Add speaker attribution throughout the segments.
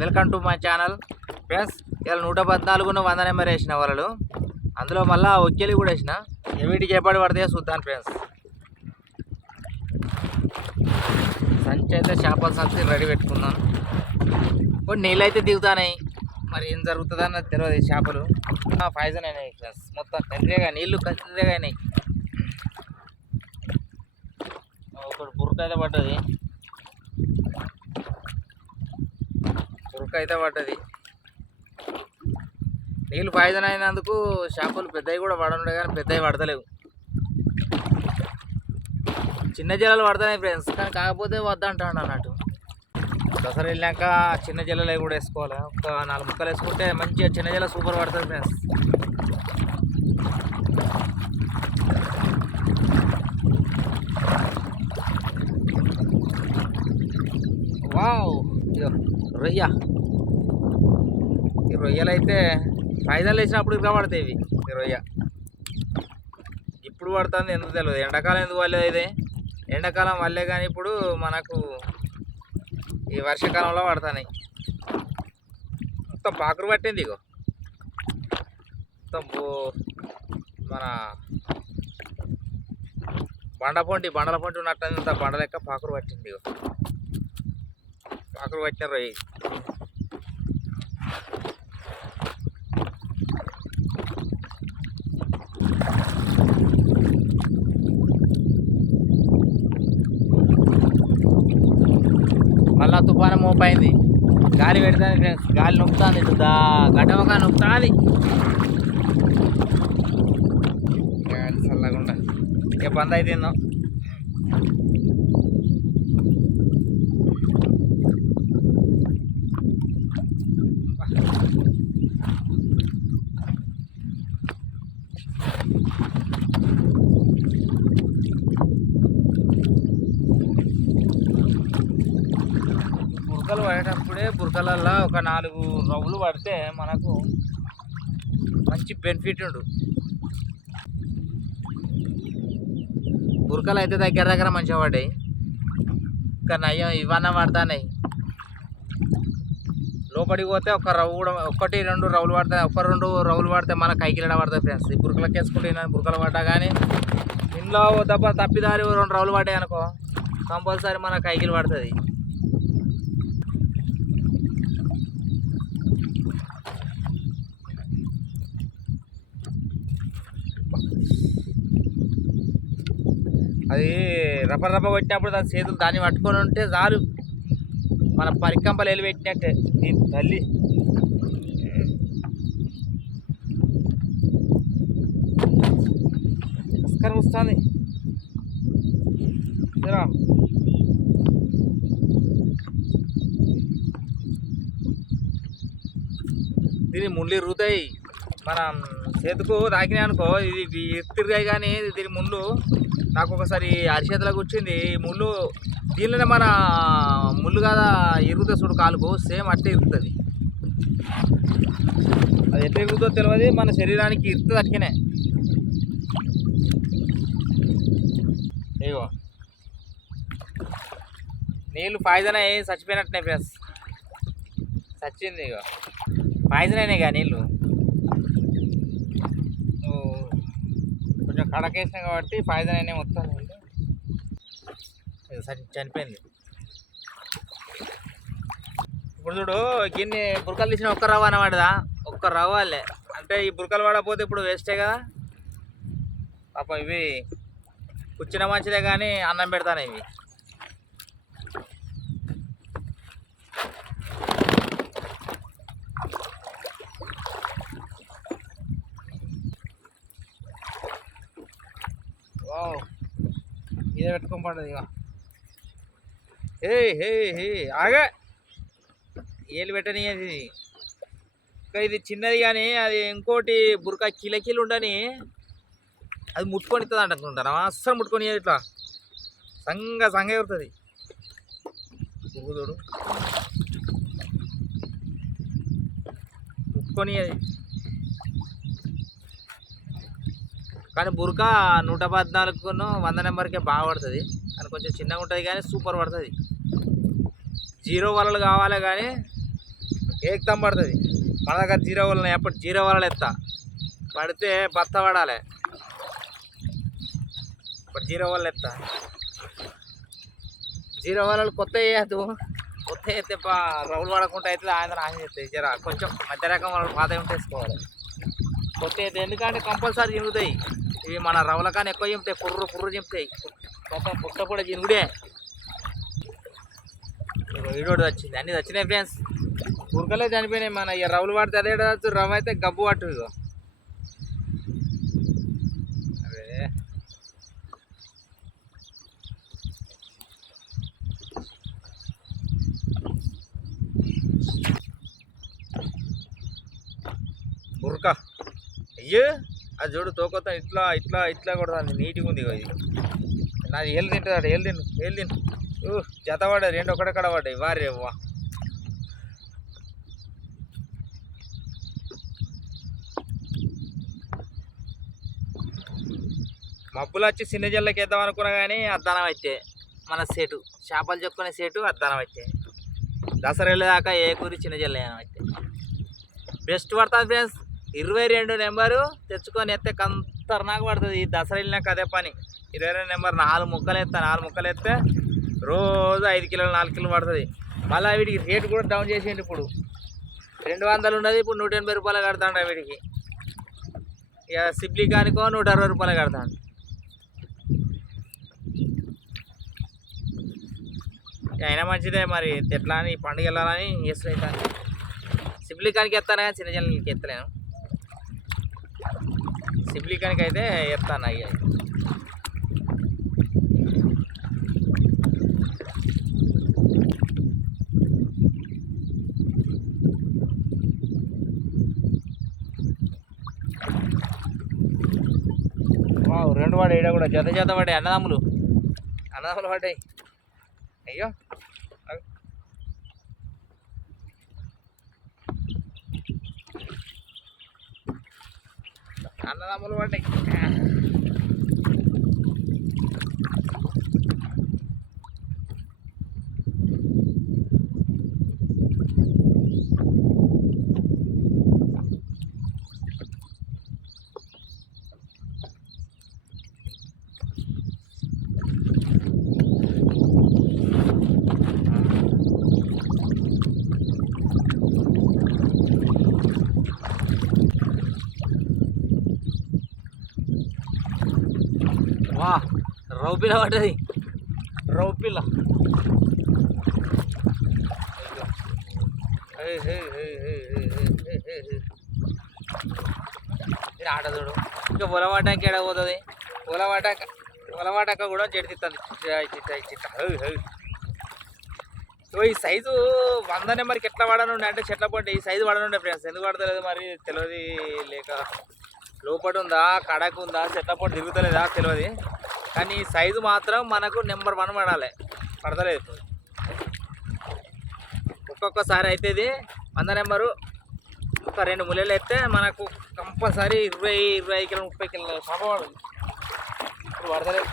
Speaker 1: Welcome to my channel. Friends ఇలా నూట పద్నాలుగును వంద నెంబర్ వేసిన వాళ్ళు. అందులో మళ్ళీ ఒక్కేలి కూడా వేసిన. వీటికి ఎప్పటి పడితే చూద్దాను ఫ్రెండ్స్. సంచి అయితే చేపల సంచి రెడీ పెట్టుకున్నాను. కొన్ని నీళ్ళు అయితే దిగుతానాయి. మరి ఏం జరుగుతుందో అన్నది తెలియదు చేపలు. పాయిజన్ అయినాయి ఫ్రెండ్స్. మొత్తం కందిగా నీళ్ళు కందిగా అయినాయి. ఒకటి బురక అయితే పడ్డది. బురక అయితే పడ్డది. నీళ్ళు పాయిజన్ అయినందుకు చేపలు పెద్దవి కూడా పడనుండే కానీ పెద్దవి పడతలేవు. చిన్న జలాలు పడతాయి ఫ్రెండ్స్ కానీ కాకపోతే వద్దంటాడు అన్నట్టు. దసరా వెళ్ళాక చిన్న జల్లలు కూడా వేసుకోవాలి. ఒక నాలుగు ముక్కలు వేసుకుంటే మంచిగా చిన్న జల్ల సూపర్ పడుతుంది ఫ్రెండ్స్. వావ్ రొయ్య. రొయ్యలు అయితే పైసలు వేసినప్పుడు ఇంకా పడతాయి ఇవి ఈ రొయ్య. ఇప్పుడు పడుతుంది ఎందుకు తెలియదు ఎండాకాలం ఎందుకు వల్లేదు ఇది? ఎండాకాలం వల్లే కానీ ఇప్పుడు మనకు ఈ వర్షాకాలంలో పడుతున్నాయి. మొత్తం పాకురు పట్టింది ఇగో. మొత్తం మన బండ పొంటి బండల పొంటి ఉన్నట్టు బండ లెక్క పాకురు పట్టింది ఇగో. పాకురు పట్టిన మళ్ళా తుఫాను గాలి పెడతాను ఫ్రెండ్స్. గాలి నొప్పుతుంది ఇటు దా గడవగా నొప్పుతుంది గాలి చల్లకుండా ఇక బంద్ అయితేందో బురకలు పడేటప్పుడే బురకలల్లో ఒక నాలుగు రవ్వులు పడితే మనకు మంచి బెనిఫిట్ ఉండు. బురకలు అయితే దగ్గర దగ్గర మంచిగా పడ్డాయి. ఇంకా నయ్యం ఇవన్నా పడతాయి లోపలికి పోతే ఒక రవ్వు కూడా ఒకటి రెండు రవ్వులు పడతాయి ఒక రెండు రవ్వులు పడితే మన కైకిలడ పడతాయి ఫ్రెండ్స్ ఈ బురకలకి వేసుకుంటే బురకలు పడ్డా కానీ ఇంట్లో దెబ్బ తప్పిదారి రెండు రవ్వులు పడ్డాయి అనుకో కంపల్సరీ మన కైకిలు పడుతుంది. అది రప రబ్బ కొట్టినప్పుడు దాని చేతులు దాన్ని పట్టుకొని ఉంటే చాలు. మన పరికంపలు వెళ్ళి పెట్టినట్టే దీని తల్లి. కస్కరం వస్తుంది. దీని ముళ్ళు ఇరుగుతాయి. మనం చేతుకు తాకినాయి అనుకో ఇది తిరిగాయి కానీ దీని ముళ్ళు నాకు ఒకసారి అరిచేతులకు వచ్చింది. ఈ ముళ్ళు దీనిలోనే మన ముళ్ళు కదా ఇరుగుతుంది చూడు కాలుకు సేమ్ అట్టే ఇరుగుతుంది. అది ఎట్లా ఇరుగుతుందో తెలియదు మన శరీరానికి ఇరుతుంది అట్కనే ఏగో నీళ్ళు పాయిజన్ అయ్యి చచ్చిపోయినట్టున్నాయి ఫ్రెండ్స్. చచ్చింది ఇగో పాయిజన్ అయినాయి కానీ నీళ్ళు ఓ, కొంచెం కడకేసినాయి కాబట్టి ఫైదన్ అయినా మొత్తం నీళ్ళు చనిపోయింది. ఇప్పుడు చూడు గిన్ని బురకలు తీసిన ఒక్క రవ్వ అనమాటదా ఒక్క రవ్వ అంటే ఈ బురకలు పడకపోతే ఇప్పుడు వేస్టే కదా? పాపం ఇవి కూర్చున్న మంచిదే కానీ అన్నం పెడతాను ఇవి. వావ్. ఇదే పెట్టుకొని ఇక హే హే హే ఆగా. ఏలు పెట్టనియది ఇంకా ఇది చిన్నది కానీ అది ఇంకోటి బురక కిలకిలు ఉండని అది ముట్టుకొని ఇస్తుంది అంట అనుకుంటాను అస్సలు ముట్టుకొని ఇట్లా. సంగ సంగ ఎగురుతుంది. చూడు. ముట్టుకొని అది కానీ బురకా నూట పద్నాలుగును వంద నెంబర్కే బాగా పడుతుంది. కానీ కొంచెం చిన్నగా ఉంటుంది కానీ సూపర్ పడుతుంది. జీరో వలలు కావాలి కానీ ఏకతం పడుతుంది. మన దగ్గర జీరో వలన ఎప్పుడు జీరో వలలు ఎత్తా. పడితే బత్త పడాలి. ఇప్పుడు జీరో వలలు ఎత్తా. జీరో వలలు కొత్త వేయద్దు. కొత్త అయితే పా రౌలు పడకుండా అయితే ఆయన ఆయన చేస్తాయి. జర కొంచెం మధ్య రకం వాళ్ళు పాత ఉంటేసుకోవాలి కొత్త అయితే ఎందుకంటే కంపల్సరీ తిరుగుతాయి. ఇవి మన రవలకాని కానీ ఎక్కువ చింపుతాయి కుర్రు కుర్రు చింపుతాయి మొత్తం పుట్ట కూడా జినుగుడే వీడోడు వచ్చింది. అన్ని వచ్చినాయి ఫ్రెండ్స్. కురకలే చనిపోయినాయి మన ఈ రవ్వులు పడితే అదే వచ్చు రవ్వ అయితే గబ్బు పట్టు ఇగో. కురక ఉరక. అయ్యో. అది చూడు తోకొత్తాం ఇట్లా ఇట్లా ఇట్లా కొడుతుంది. నీట్గా ఉంది ఇది. నాది ఏళ్ళు తింటుంది ఏళ్ళు తిను ఏళ్ళు తిను. జత పడ్డాయి రెండు ఒకటెక్కడ పడ్డాయి. వారే వా. మబ్బులు వచ్చి చిన్న జల్లకి వేద్దాం అనుకున్నా కానీ అద్దానం అయితే. మన సేటు చేపలు చెప్పుకునే సేటు అద్దానం అయితే. దసరా దాకా ఏ కూరి చిన్న జల్ల అయితే. బెస్ట్ పడుతుంది ఫ్రెండ్స్. ఇరవై రెండు నెంబరు తెచ్చుకొని ఎత్తే కంతర్నాకు పడుతుంది. ఈ దసరా వెళ్ళినాక అదే పని. ఇరవై రెండు నెంబర్ నాలుగు ముక్కలు ఎత్తా నాలుగు ముక్కలు ఎత్తే రోజు ఐదు కిలోలు నాలుగు కిలోలు పడుతుంది. మళ్ళీ వీడికి రేటు కూడా డౌన్ చేసిండు ఇప్పుడు. రెండు వందలు ఉన్నది ఇప్పుడు నూట ఎనభై రూపాయలు కడతాడు వీడికి. ఇక సిబ్లీ కానికో నూట అరవై రూపాయలు కడతాడు. ఇక అయినా మంచిదే మరి ఎట్లా అని పండుగ వెళ్ళాలని చేస్తాను సిబ్లీ కానికి ఎత్తాను కానీ చిన్న చిన్నకి ఎత్తలేను. సిబ్లికానికి అయితే ఎత్తాను అయ్యి రెండు పడ్డాయి ఈడ కూడా. జత జత పడే అన్నదమ్ములు. అన్నదమ్ములు పడ్డాయి. అయ్యో. అన్నదమ్ములు పడ్డాయి వా రౌపిల పడ్డది. రౌపిల ఆట చూడు. ఇంకా పొలవాటాకి ఎడ పోతుంది? పొలవాటాక పొలవాటాక కూడా జడితిస్తుంది సో ఈ సైజు వంద నెంబర్కి ఎట్లా పడనుండే అంటే చెట్ల పంట ఈ సైజు వాడనుండే ఫ్రెండ్స్ ఎందుకు పడతలేదు మరి? తెలియదు లేక. లోపట ఉందా కడకు ఉందా చెట్ల పొట్టు తిరుగుతలేదా? తెలియదు కానీ సైజు మాత్రం మనకు నెంబర్ వన్ పడాలి. పడతలేదు. ఒక్కొక్కసారి అయితే ఇది వంద నెంబరు. ఒక రెండు ముల్లలు అయితే మనకు కంపల్సరీ ఇరవై ఇరవై ఐదు కిలో ముప్పై కిలో చేప పడుతుంది ఇప్పుడు పడతలేదు.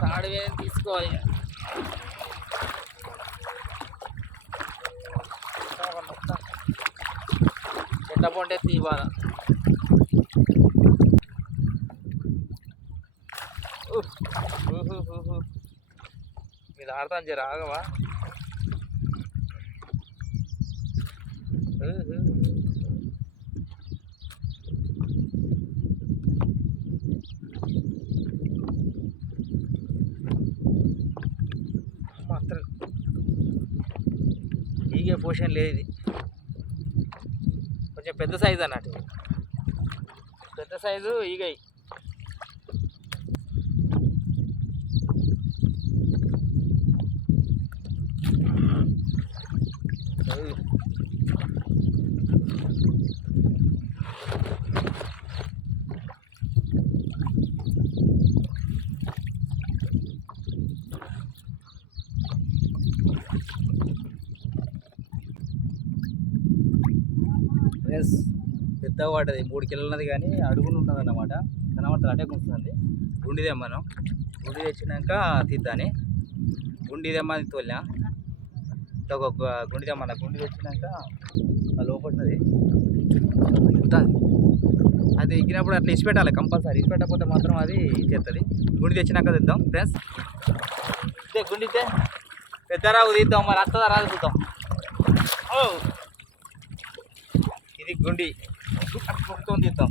Speaker 1: తాడు తీసుకోవాలి. డబ్బు ఉంటే తీ బాధ మీద ఆడతాను జర ఆగవా? మాత్రం ఈగే పోషన్ లేదు కొంచెం పెద్ద సైజు అన్నట్టు. పెద్ద సైజు ఈగై పెద్ద పడ్డది. మూడు కిలోలు ఉన్నది కానీ అడుగును ఉంటుంది అన్నమాట కనబడుతుంది అటే కూర్చుంది గుండి మనం గుండి తెచ్చినాక తీద్దాని. గుండి తెమ్మని తోలినా. ఒక గుండి తెమ్మన్న గుండి తెచ్చినాక ఆ ఉంటుంది అది ఎక్కినప్పుడు అట్లా ఇసి పెట్టాలి కంపల్సరీ. ఇసి పెట్టకపోతే మాత్రం అది చేస్తుంది గుండి తెచ్చినాక తెద్దాం. ఫ్రెండ్స్ ఇదే గుండితే పెద్ద రావు తీద్దాం. మరి అత్తదా రాదు చూద్దాం. ఓ! ఇది గుండి. గుండితో తీద్దాం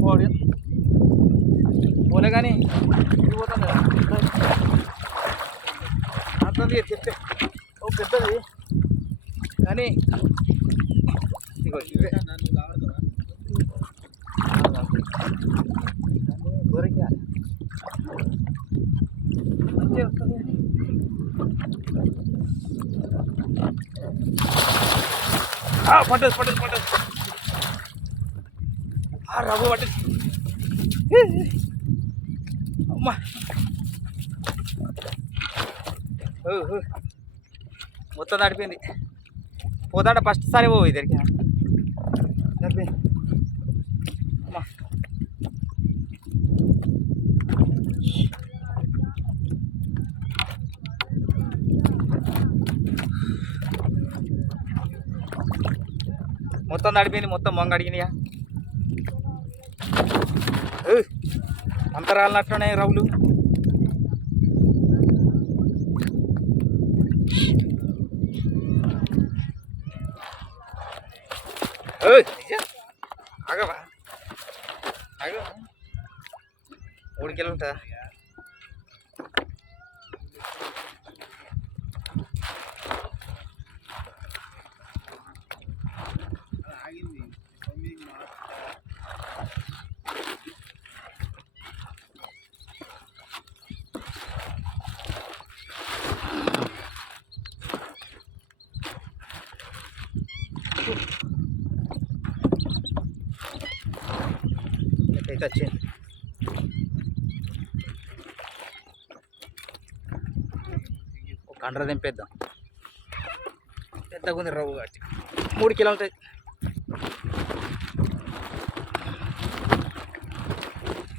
Speaker 1: పోలే పోలే కానీ ఇది పోతుంది కదా అర్థంది చెప్తే ఓ పెద్దది కానీ ఇగో ఇవే దొరికాలి మంచిగా వస్తుంది పట్టదు పట్టదు పట్టదు ఆ రవ్వ పట్టదు అమ్మా ఓ, మొత్తం దాడిపోయింది పోతాడ ఫస్ట్ సారి పోయి ఇద్దరికి సరిపోయింది అమ్మా మొత్తం దాడిపోయింది మొత్తం మొంగ అడిగినాయా అంత రవులు. ఆగవా? ఆగవా? ఆగ మూడు కిలో ఉంటుందా వచ్చింది. ఒక కండ్ర దింపేద్దాం పెద్దగా ఉంది రవ్వు కాబట్టి మూడు కిలోమీటర్ ఉంటాయి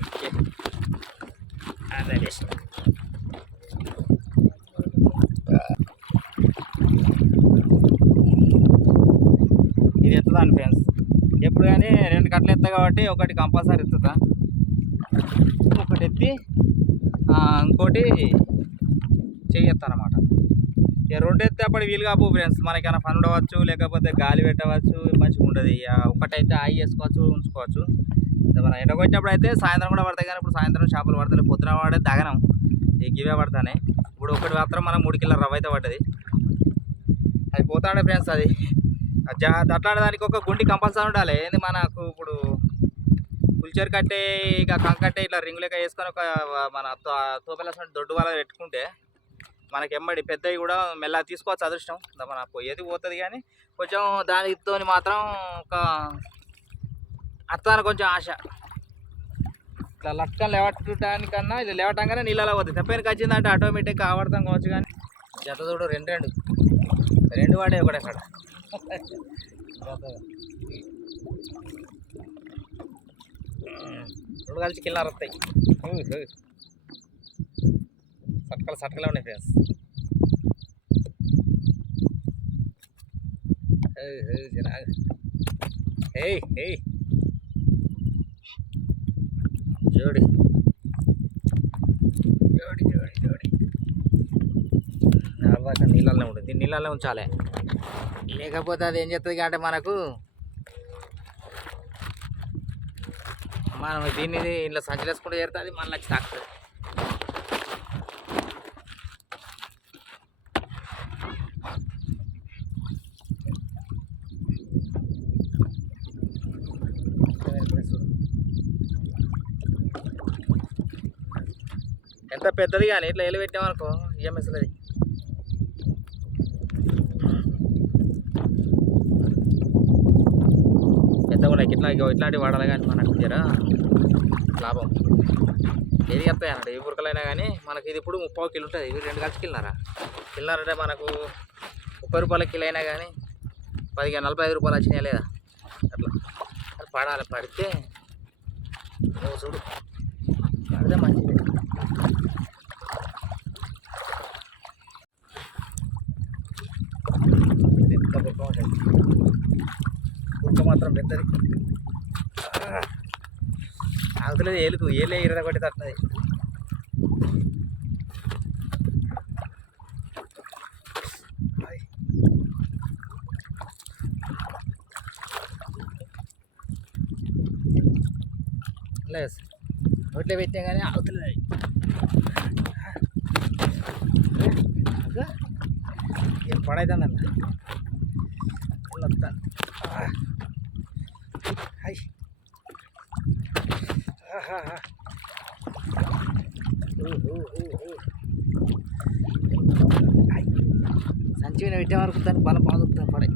Speaker 1: ఓకే. అదే చేసి. ఇది ఎత్తుదాను ఫ్రెండ్స్ ఎప్పుడు కానీ రెండు కట్టలు ఎత్తా కాబట్టి ఒకటి కంపల్సరీ ఎత్తుతా. ఒకటి ఎత్తి ఇంకోటి చెయ్యొత్తా అనమాట ఇక రెండు ఎత్తే అప్పుడు వీలు కాపు ఫ్రెండ్స్ మనకైనా పని ఉండవచ్చు లేకపోతే గాలి పెట్టవచ్చు మంచిగా ఉండదు. ఇక ఒకటైతే ఆయి చేసుకోవచ్చు ఉంచుకోవచ్చు. ఇక మనం ఎండకొచ్చినప్పుడు అయితే సాయంత్రం కూడా పడతాయి కానీ ఇప్పుడు సాయంత్రం చేపలు పడతాయి పొద్దున పడే దగనం ఇక ఇవే పడతానే. ఇప్పుడు ఒకటి మాత్రం మనం మూడు కిలో రవ్వ అయితే పడ్డది. అది పోతాడే ఫ్రెండ్స్ అది. అది అట్లాడడానికి ఒక గుండి కంపల్సరీ ఉండాలి. ఏంది మనకు పిక్చర్ కట్టే ఇక కంకట్టే ఇట్లా రింగు లెక్క వేసుకొని ఒక మన తోపెలాసిన దొడ్డు వాళ్ళ పెట్టుకుంటే మనకి ఎమ్మడి పెద్దవి కూడా మెల్లగా తీసుకోవచ్చు అదృష్టం. మన పోయేది పోతుంది కానీ కొంచెం దానితో మాత్రం ఒక అత్తాన కొంచెం ఆశ. ఇట్లా లట్కన్ లేవటానికన్నా ఇది లేవటంగానే నీళ్ళలో పోతుంది తెప్పనికి వచ్చిందంటే ఆటోమేటిక్గా ఆవర్తం కావచ్చు కానీ జత చూడు రెండు రెండు. రెండు వాడే ఒకటి అక్కడ రెండు కలిసి కిల్లర్ వస్తాయి సట్కలు సట్కలే ఉన్నాయి ఫ్రెండ్స్. ఏయ్ ఏయ్ జోడి. జోడి జోడి జోడి. నీళ్ళల్లో ఉంటుంది దీన్ని నీళ్ళల్లో ఉంచాలి. లేకపోతే అది ఏం చేస్తుంది అంటే మనకు? మనం దీన్ని ఇంట్లో సంచలేసుకుంటే చేరుతుంది మళ్ళీ వచ్చి తాకుతుంది. ఎంత పెద్దది కానీ ఇట్లా ఎలు పెట్టామనుకో ఈఎంఎస్లది పెద్దగా కూడా ఇట్లా ఇట్లాంటివి వాడాలి కానీ మనకు దగ్గర లాభం. ఏది వస్తాయి అన్నట్టు? ఏ బురకలైనా కానీ మనకి ఇది ఇప్పుడు ముప్పై కిలో ఉంటుంది. ఇవి రెండు కలిసి కిల్లారా? కిల్లారంటే మనకు ముప్పై రూపాయల కిలో అయినా కానీ పదిహేను నలభై ఐదు రూపాయలు వచ్చినాయి లేదా? అట్లా. అది పడాలి పడితే నువ్వు చూడు. పడితే మంచిది. ఎంత బుర్క మాత్రం పెద్దది. ఆగుతలేదు ఏలుకు ఏలే ఇరద కొట్టి తట్టినది. లేదు నోట్లో పెట్టే కానీ ఆగుతలేదు ఏం పడైతుందన్న? ఆహాహా. సంచి పెట్టే వరకు దాన్ని బలం బాగుతాను పడే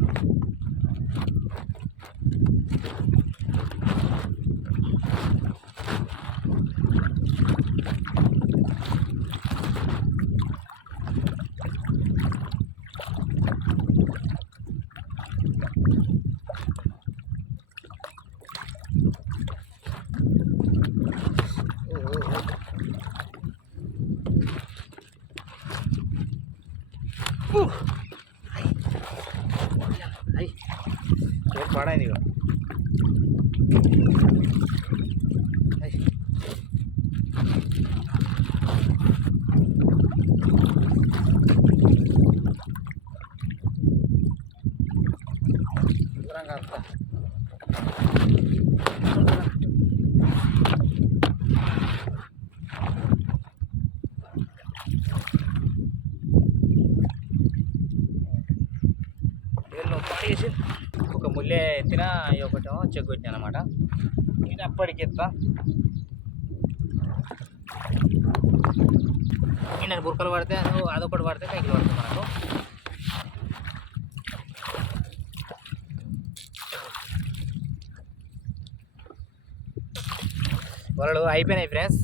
Speaker 1: Ay. Ay. Ay. Ay. Ay. వీళ్ళు పడేసి ఒక ముల్లే ఎత్తిన ఒకటేమో చెక్ కొట్టాను అనమాట ఇది అప్పటికి ఎత్తా. నేను బుర్కలు పడితే అదొకటి పడితే కైకి పడుతుంది మనకు. వరడు అయిపోయినాయి ఫ్రెండ్స్.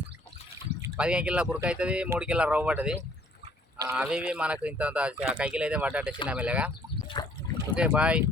Speaker 1: పదిహేను కిలో బుర్క అవుతుంది మూడు కిలో రవ్వ పడ్డది. అవి ఇవి మనకు ఇంత కైకిలు అయితే పడ్డట్టు చిన్న మెల్లగా. オッケー、バイ。